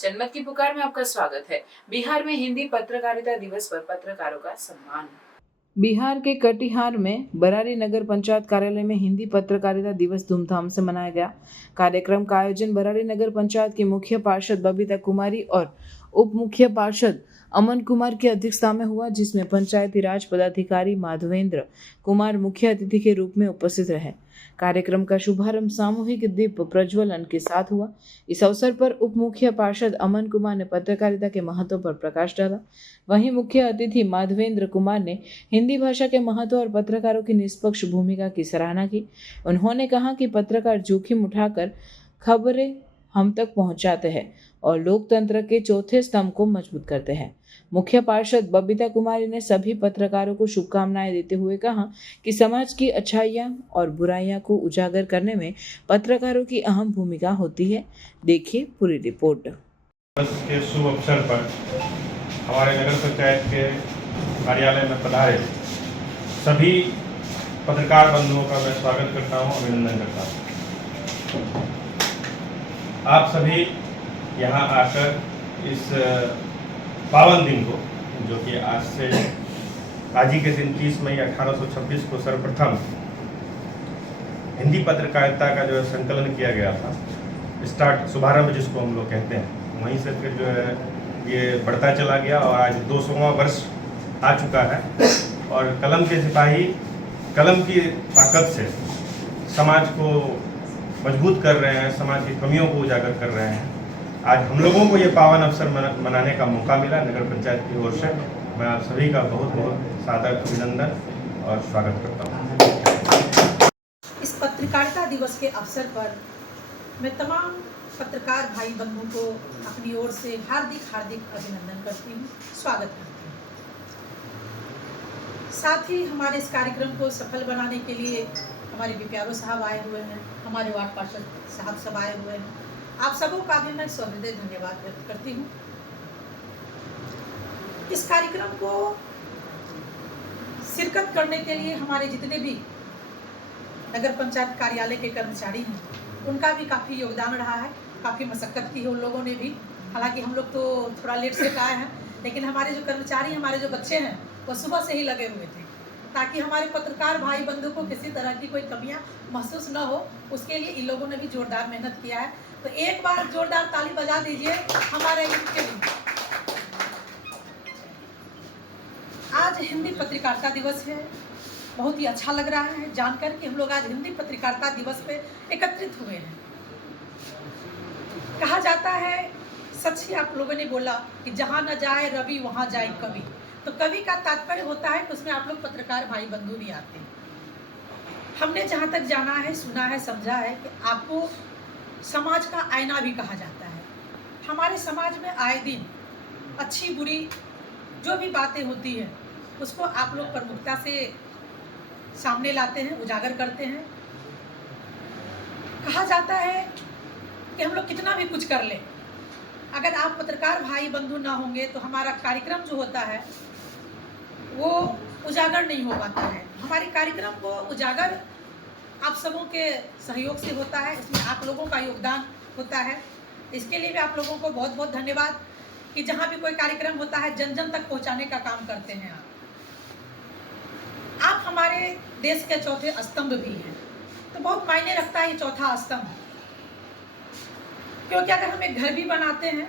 जनमत की पुकार में आपका स्वागत है। बिहार में हिंदी पत्रकारिता दिवस पर पत्रकारों का सम्मान। बिहार के कटिहार में बरारी नगर पंचायत कार्यालय में हिंदी पत्रकारिता दिवस धूमधाम से मनाया गया। कार्यक्रम का आयोजन बरारी नगर पंचायत की मुख्य पार्षद बबीता कुमारी और उप मुख्य पार्षद अमन कुमार की अध्यक्षता में हुआ, जिसमें पंचायती राज पदाधिकारी माधवेंद्र कुमार मुख्य अतिथि के रूप में उपस्थित रहे। कार्यक्रम का शुभारंभ सामूहिक दीप प्रज्वलन के साथ हुआ। इस अवसर पर उप मुख्य पार्षद अमन कुमार ने पत्रकारिता के महत्व पर प्रकाश डाला। वहीं मुख्य अतिथि माधवेंद्र कुमार ने हिंदी भाषा के महत्व और पत्रकारों की निष्पक्ष भूमिका की सराहना की। उन्होंने कहा कि पत्रकार जोखिम उठाकर खबरें हम तक पहुंचाते हैं और लोकतंत्र के चौथे स्तंभ को मजबूत करते हैं। मुख्य पार्षद बबीता कुमारी ने सभी पत्रकारों को शुभकामनाएं देते हुए कहा कि समाज की अच्छाइयां और बुराइयां को उजागर करने में पत्रकारों की अहम भूमिका होती है। देखिए पूरी रिपोर्ट। के शुभ अवसर पर हमारे नगर पंचायत के कार्यालय में पधारे सभी पत्रकार बंधुओं का मैं स्वागत करता हूं, अभिनंदन करता हूं। आप सभी यहां आकर इस पावन दिन को, जो कि आज ही के दिन 30 मई 1826 को सर्वप्रथम हिंदी पत्रकारिता का जो है संकलन किया गया था, शुभारंभ जिसको हम लोग कहते हैं, वहीं से फिर जो है ये बढ़ता चला गया और आज 200वां वर्ष आ चुका है। और कलम के सिपाही कलम की ताकत से समाज को मजबूत कर रहे हैं, समाज की कमियों को उजागर कर रहे हैं। आज हम लोगों को ये पावन अवसर मनाने का मौका मिला नगर पंचायत की ओर से। मैं आप सभी का बहुत बहुत सादर अभिनंदन और स्वागत करता हूँ। इस पत्रकारिता दिवस के अवसर पर मैं तमाम पत्रकार भाई बंधुओं को अपनी ओर से हार्दिक अभिनंदन करती हूँ, स्वागत करती हूँ। साथ ही हमारे इस कार्यक्रम को सफल बनाने के लिए हमारे बीपीआरओ साहब आए हुए हैं, हमारे वार्ड पार्षद साहब सब आए हुए हैं। आप सबों का भी मैं सहृदय धन्यवाद व्यक्त करती हूँ। इस कार्यक्रम को शिरकत करने के लिए हमारे जितने भी नगर पंचायत कार्यालय के कर्मचारी हैं, उनका भी काफ़ी योगदान रहा है। काफ़ी मशक्क़त की है उन लोगों ने भी। हालांकि हम लोग तो थोड़ा लेट से आए हैं, लेकिन हमारे जो कर्मचारी, हमारे जो बच्चे हैं, वो सुबह से ही लगे हुए थे ताकि हमारे पत्रकार भाई बंधु को किसी तरह की कोई कमियां महसूस न हो। उसके लिए इन लोगों ने भी जोरदार मेहनत किया है। तो एक बार जोरदार ताली बजा दीजिए हमारे इनके लिए। आज हिंदी पत्रकारिता दिवस है। बहुत ही अच्छा लग रहा है जानकर कि हम लोग आज हिंदी पत्रकारिता दिवस पे एकत्रित हुए हैं। कहा जाता है, सच ही आप लोगों ने बोला कि जहाँ न जाए रवि वहाँ जाए कवि। तो कवि का तात्पर्य होता है कि उसमें आप लोग पत्रकार भाई बंधु भी आते हैं। हमने जहाँ तक जाना है, सुना है, समझा है कि आपको समाज का आईना भी कहा जाता है। हमारे समाज में आए दिन अच्छी बुरी जो भी बातें होती हैं, उसको आप लोग प्रमुखता से सामने लाते हैं, उजागर करते हैं। कहा जाता है कि हम लोग कितना भी कुछ कर लें, अगर आप पत्रकार भाई बंधु ना होंगे तो हमारा कार्यक्रम जो होता है वो उजागर नहीं हो पाता है। हमारे कार्यक्रम को उजागर आप सबों के सहयोग से होता है, इसमें आप लोगों का योगदान होता है। इसके लिए भी आप लोगों को बहुत बहुत धन्यवाद कि जहाँ भी कोई कार्यक्रम होता है जन जन तक पहुँचाने का काम करते हैं। आप हमारे देश के चौथे स्तंभ भी हैं, तो बहुत मायने रखता है ये चौथा स्तंभ। क्योंकि अगर हम एक घर भी बनाते हैं,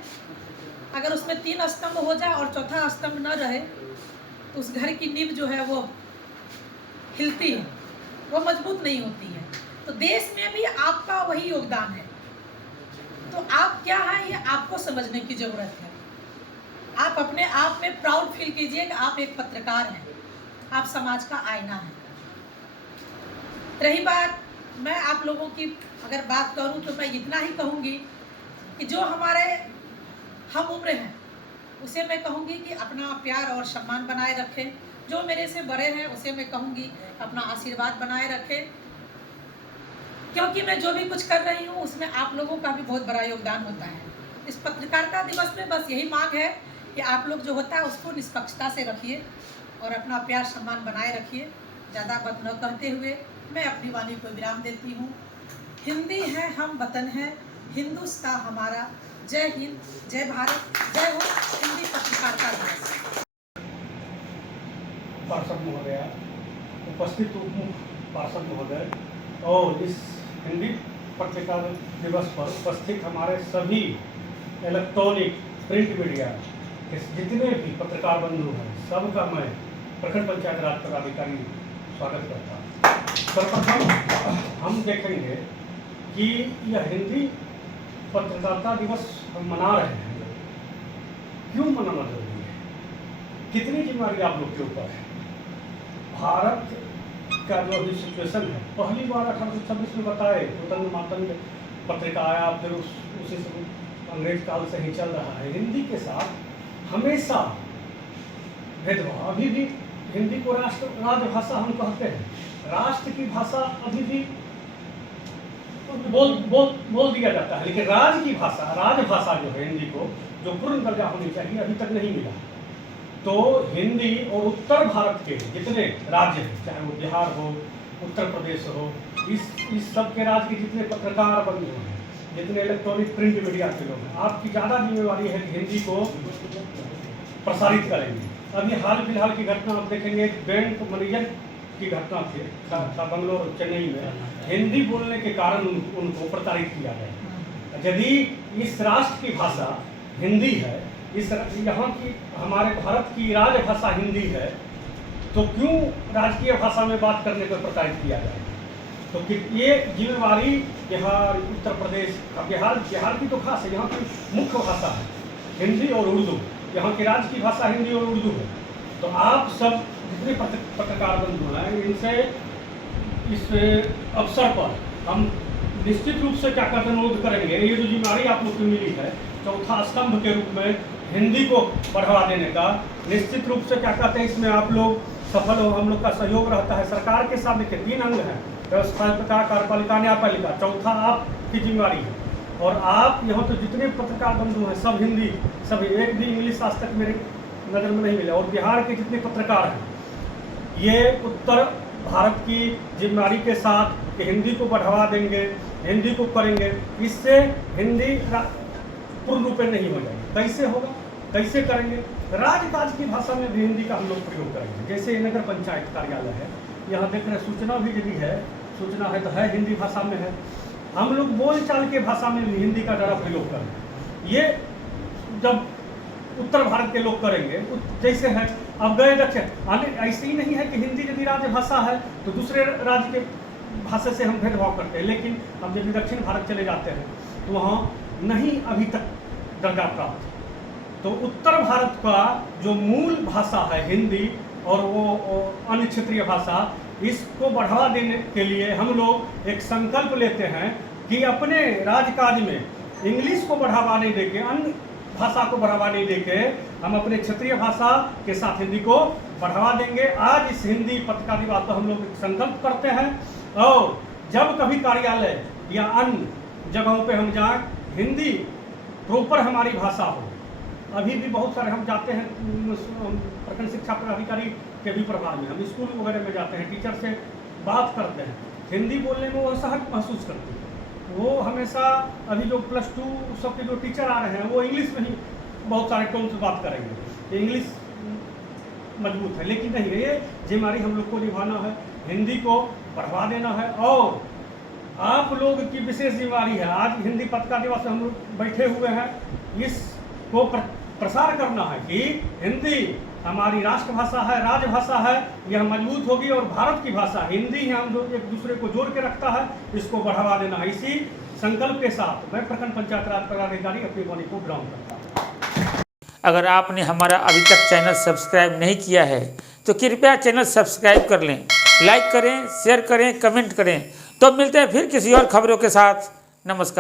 अगर उसमें 3 स्तंभ हो जाए और चौथा स्तंभ न रहे तो उस घर की नींव जो है वो हिलती है, वो मजबूत नहीं होती है। तो देश में भी आपका वही योगदान है। तो आप क्या है ये आपको समझने की ज़रूरत है। आप अपने आप में प्राउड फील कीजिए कि आप एक पत्रकार हैं, आप समाज का आईना हैं। रही बात, मैं आप लोगों की अगर बात करूं तो मैं इतना ही कहूँगी कि जो हमारे हम उम्र हैं उसे मैं कहूँगी कि अपना प्यार और सम्मान बनाए रखें। जो मेरे से बड़े हैं उसे मैं कहूँगी अपना आशीर्वाद बनाए रखें, क्योंकि मैं जो भी कुछ कर रही हूँ उसमें आप लोगों का भी बहुत बड़ा योगदान होता है। इस पत्रकारिता दिवस में बस यही मांग है कि आप लोग जो होता है उसको निष्पक्षता से रखिए और अपना प्यार सम्मान बनाए रखिए। ज़्यादा बात न कहते हुए मैं अपनी वाणी को विराम देती हूँ। हिंदी है हम वतन है, हिंदुस्तान हमारा, जय हिंद, जय भारत, जय हो हिंदी पत्रकारिता दिवस। पार्षद महोदय, उपस्थित उप पार्षद महोदय और इस हिंदी पत्रकार दिवस पर उपस्थित हमारे सभी इलेक्ट्रॉनिक प्रिंट मीडिया के जितने भी पत्रकार बंधु हैं, सबका मैं प्रखंड पंचायत राज पदाधिकारी स्वागत करता हूँ। सर्वप्रथम हम देखेंगे कि यह हिंदी पत्रकारिता दिवस हम मना रहे हैं, क्यों मनाना जरूरी है, कितनी जिम्मेदारी आप लोग के ऊपर है। भारत का जो अभी सिचुएशन है, पहली बार 1826 में बताए स्वतंत्र मातंग पत्रिका आया, फिर उसी से अंग्रेज काल से ही चल रहा है। हिंदी के साथ हमेशा भेदभाव, अभी भी हिंदी को राजभाषा हम कहते हैं, राष्ट्र की भाषा अभी भी बोल दिया जाता है, लेकिन राजभाषा जो है हिंदी को जो पूर्ण दर्जा होनी चाहिए अभी तक नहीं मिला। तो हिंदी और उत्तर भारत के जितने राज्य हैं, चाहे वो बिहार हो, उत्तर प्रदेश हो, इस सब के राज्य के जितने पत्रकार बंधु हैं, जितने इलेक्ट्रॉनिक प्रिंट मीडिया के लोग हैं, आपकी ज़्यादा जिम्मेवारी है कि हिंदी को प्रसारित करेंगे। अभी हाल फिलहाल की घटना आप देखेंगे, बैंक मैनेजर की घटना थी बंगलोर और चेन्नई में, हिंदी बोलने के कारण उनको प्रताड़ित किया गया। यदि इस राष्ट्र की भाषा हिंदी है, इस यहाँ की हमारे भारत की राजभाषा हिंदी है, तो क्यों राजकीय भाषा में बात करने पर प्रताड़ित किया जाए। तो ये जिम्मेवारी बिहार, उत्तर प्रदेश, बिहार की तो खास है, यहाँ की मुख्य भाषा है हिंदी और उर्दू, यहाँ की राज्य की भाषा हिंदी और उर्दू है। तो आप सब जितने पत्रकार बंधु हैं, इनसे इस अवसर पर हम निश्चित रूप से क्या कहते हैं अनुरोध करेंगे, ये जो जिम्मेदारी आप लोग को मिली है चौथा स्तंभ के रूप में हिंदी को बढ़ावा देने का, निश्चित रूप से क्या कहते हैं इसमें आप लोग सफल हो, हम लोग का सहयोग रहता है। सरकार के साथ देखिए 3 अंग हैं, व्यवस्थापिका, कार्यपालिका, न्यायपालिका, चौथा आपकी जिम्मेदारी है। और आप यहाँ तो जितने पत्रकार बंधु हैं सब हिंदी, सभी, एक भी इंग्लिश आज तक मेरे नज़र में नहीं मिला। और बिहार के जितने पत्रकार हैं, ये उत्तर भारत की जिम्मेदारी के साथ कि हिंदी को बढ़ावा देंगे, हिंदी को करेंगे, इससे हिंदी पूर्ण रूप में नहीं हो जाएगी। कैसे होगा, कैसे करेंगे, राजकाज की भाषा में भी हिंदी का हम लोग प्रयोग करेंगे। जैसे नगर पंचायत कार्यालय है, यहाँ देख रहे सूचना भी यदि है, सूचना है तो है हिंदी भाषा में है, हम लोग बोलचाल के भाषा में भी हिंदी का ज़्यादा प्रयोग करेंगे। ये जब उत्तर भारत के लोग करेंगे, जैसे है अब गए दक्षिण, ऐसे ही नहीं है कि हिंदी यदि राजभाषा है तो दूसरे राज्य के भाषा से हम भेदभाव करते हैं, लेकिन अब यदि दक्षिण भारत चले जाते हैं तो वहाँ नहीं अभी तक दर्जा प्राप्त। तो उत्तर भारत का जो मूल भाषा है हिंदी और वो अन्य क्षेत्रीय भाषा, इसको बढ़ावा देने के लिए हम लोग एक संकल्प लेते हैं कि अपने राजकाज में इंग्लिश को बढ़ावा नहीं देके, अन्य भाषा को बढ़ावा नहीं देके, हम अपने क्षेत्रीय भाषा के साथ हिंदी को बढ़ावा देंगे। आज इस हिंदी पत्रकार दिवस पर हम लोग संकल्प करते हैं, और जब कभी कार्यालय या अन्य जगहों पे हम जाएं, हिंदी प्रॉपर हमारी भाषा हो। अभी भी बहुत सारे हम जाते हैं प्रखंड शिक्षा पदाधिकारी के भी प्रभाव में, हम स्कूल वगैरह में जाते हैं, टीचर से बात करते हैं, हिंदी बोलने में वो सहज महसूस करते हैं। वो हमेशा अभी जो +2 सबके जो टीचर आ रहे हैं वो इंग्लिश में ही बहुत सारे टोन से बात करेंगे, इंग्लिश मजबूत है, लेकिन नहीं, ये जिम्मेदारी हम लोग को निभाना है, हिंदी को बढ़ावा देना है। और आप लोग की विशेष जिम्मेदारी है, आज हिंदी पत्रकार दिवस हम लोग बैठे हुए हैं, इसको प्रसार करना है कि हिंदी हमारी राष्ट्रभाषा है, राजभाषा है, यह मजबूत होगी। और भारत की भाषा हिंदी है, हम लोग एक दूसरे को जोड़ के रखता है, इसको बढ़ावा देना है। इसी संकल्प के साथ मैं प्रखंड पंचायत राज पदाधिकारी अपनी वाणी को विराम करता हूँ। अगर आपने हमारा अभी तक चैनल सब्सक्राइब नहीं किया है तो कृपया चैनल सब्सक्राइब कर लें, लाइक करें, शेयर करें, कमेंट करें। तो मिलते हैं फिर किसी और खबरों के साथ। नमस्कार।